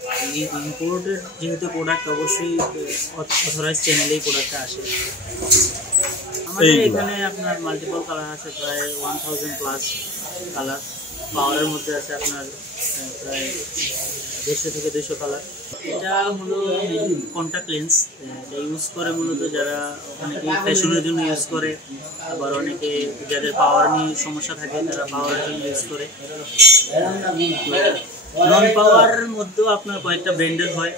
Imported যেহেতু product অবশ্যই authorize চ্যানেলেই প্রোডাক্টটা আসে। আমাদের এখানে আপনার মাল্টিপল কালার আছে, প্রায় 1000+ কালার। পাওয়ারের মধ্যে আছে আপনার প্রায় 150 থেকে 200 কালার। এটা হলো কন্ট্যাক্ট লেন্স, এটা ইউজ করে মূলত যারা অনেকে ফ্যাশনের জন্য ইউজ করে, আবার অনেকে যাদের পাওয়ার নিয়ে সমস্যা থাকে তারা পাওয়ারের জন্য ইউজ করে। নন পাওয়ারের মধ্যেও আপনার কয়েকটা ব্র্যান্ডের হয়,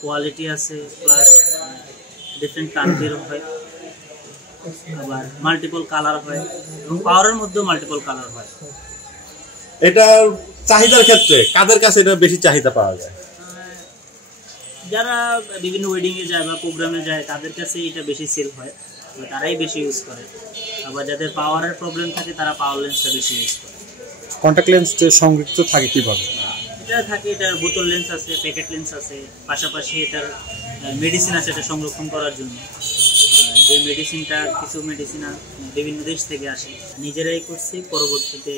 কোয়ালিটি আছে, প্লাস ডিফারেন্ট কান্ট্রির হয়, আবার মাল্টিপল কালার হয়, এবং পাওয়ারের মধ্যেও মাল্টিপল কালার হয়। এটার চাহিদার ক্ষেত্রে কাদের কাছে এটা বেশি চাহিদা পাওয়া যায়? যারা বিভিন্ন ওয়েডিংয়ে যায় বা প্রোগ্রামে যায় তাদের কাছে এটা বেশি সেল হয়, তারাই বেশি ইউজ করে। আবার যাদের পাওয়ারের প্রবলেম থাকে তারা পাওয়ার লেন্সটা বেশি ইউজ করে। কন্টাক্ট লেন্স সংযুক্ত থাকে কিভাবে? এটা থাকে, এটার বোতল লেন্স আছে, প্যাকেট লেন্স আছে, পাশাপাশি এটার মেডিসিন আছে এটা সংরক্ষণ করার জন্য। যে মেডিসিনটা, কিছু মেডিসিন বিভিন্ন দেশ থেকে আসে, নিজেরাই করছি। পরবর্তীতে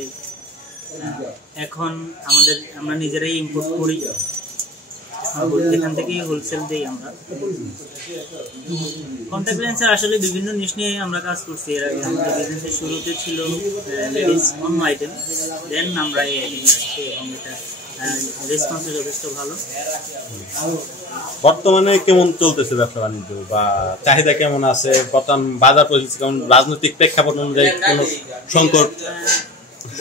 এখন আমরা নিজেরাই ইম্পোর্ট করি, এখান থেকেই হোলসেল দিই আমরা। কন্ট্যাক্ট লেন্সের আসলে বিভিন্ন নিশ নিয়ে আমরা কাজ করছি। এর আগে আমাদের বিজনেসের শুরুতে ছিল লেডিস অন্য আইটেম, দেন আমরা এই আইটেম আসছি, এবং এটা রেসপন্স যথেষ্ট ভালো। বর্তমানে কেমন চলতেছে ব্যবসা বাণিজ্য বা চাহিদা কেমন আছে? বর্তমান বাজার পরিস্থিতি কেমন? রাজনৈতিক প্রেক্ষাপট অনুযায়ী কোনো সংকট?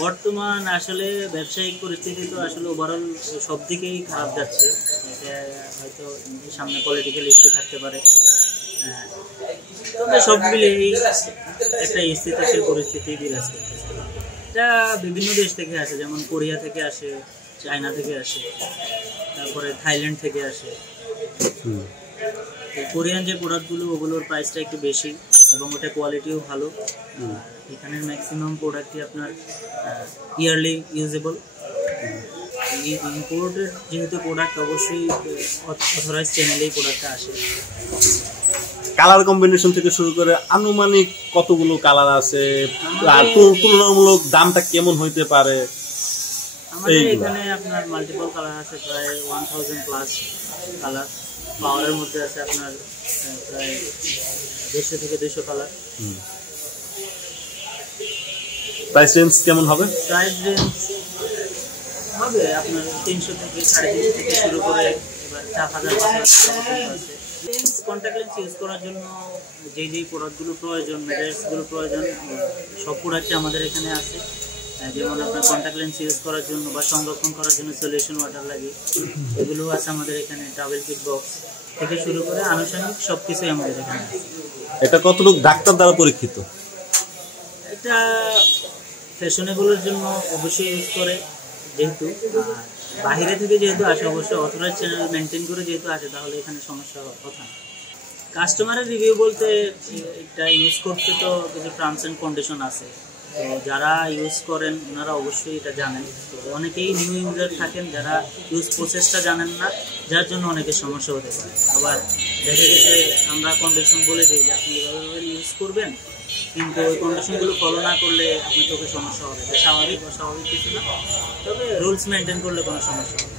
বর্তমান আসলে ব্যবসায়িক পরিস্থিতি তো আসলে ওভারঅল সব দিকেই খারাপ যাচ্ছে। এটা হয়তো সামনে পলিটিক্যাল ইস্যু থাকতে পারে, তবে সব মিলিয়েই একটা স্থিতিশীল পরিস্থিতি বিরাজ করতেছে। এটা বিভিন্ন দেশ থেকে আসে, যেমন কোরিয়া থেকে আসে, চায়না থেকে আসে, তারপরে থাইল্যান্ড থেকে আসে। কোরিয়ান যে প্রোডাক্টগুলো ওগুলোর প্রাইসটা একটু বেশি, এবং ওটা কোয়ালিটিও ভালো। এখানের ম্যাক্সিমাম প্রোডাক্টই আপনার ইয়ারলি ইউজেবল। ইম্পোর্টেড যেহেতু প্রোডাক্ট অবশ্যই অথরাইজ চ্যানেলেই প্রোডাক্টটা আসে। কালার কম্বিনেশন থেকে শুরু করে আনুমানিক কতগুলো কালার আছে, আর তুলনামূলক দামটা কেমন হইতে পারে? আমাদের এখানে আপনার মাল্টিপল কালার আছে, প্রায় 1000+ কালার। পাওয়ারের মধ্যে আছে আপনার প্রায় 150 থেকে 200 কালার। প্রাইস রেঞ্জ কেমন হবে? প্রাইস রেঞ্জ হবে আপনার 300 থেকে 350 থেকে শুরু করে এবার 4000 আছে। লেন্স, কন্ট্যাক্ট লেন্স ইউজ করার জন্য যেই প্রোডাক্টগুলো প্রয়োজন, ম্যাটেরিয়ালসগুলো প্রয়োজন, সব প্রোডাক্টই আমাদের এখানে আছে। যেমন আপনার কন্ট্যাক্ট লেন্স ইউজ করার জন্য বা সংরক্ষণ করার জন্য সলিউশন ওয়াটার লাগে, এগুলো আছে আমাদের এখানে। ট্রাভেল কিট বক্স থেকে শুরু করে আনুষঙ্গিক সব কিছুই আমাদের এখানে আছে। এটা কতটুকু ডাক্তার দ্বারা পরীক্ষিত? এটা ফ্যাশনেবলের জন্য অবশ্যই ইউজ করে, যেহেতু বাইরে থেকে যেহেতু আসে, অবশ্যই অথরাইজ চ্যানেল মেনটেন করে যেহেতু আসে, তাহলে এখানে সমস্যা হওয়ার কথা না। কাস্টমারের রিভিউ বলতে, এটা ইউজ করতে তো কিছু টার্মস অ্যান্ড কন্ডিশন আছে, তো যারা ইউজ করেন ওনারা অবশ্যই এটা জানেন। তো অনেকেই নিউ ইউজার থাকেন যারা ইউজ প্রসেসটা জানেন না, যার জন্য অনেকের সমস্যা হতে পারে। আবার দেখা গেছে আমরা কন্ডিশন বলে দিই যে আপনি এভাবে ইউজ করবেন, কিন্তু ওই কন্ডিশনগুলো ফলো না করলে আপনার চোখে সমস্যা হবে। স্বাভাবিক, অস্বাভাবিক কিছু না, তবে রুলস মেনটেন করলে কোনো সমস্যা হবে।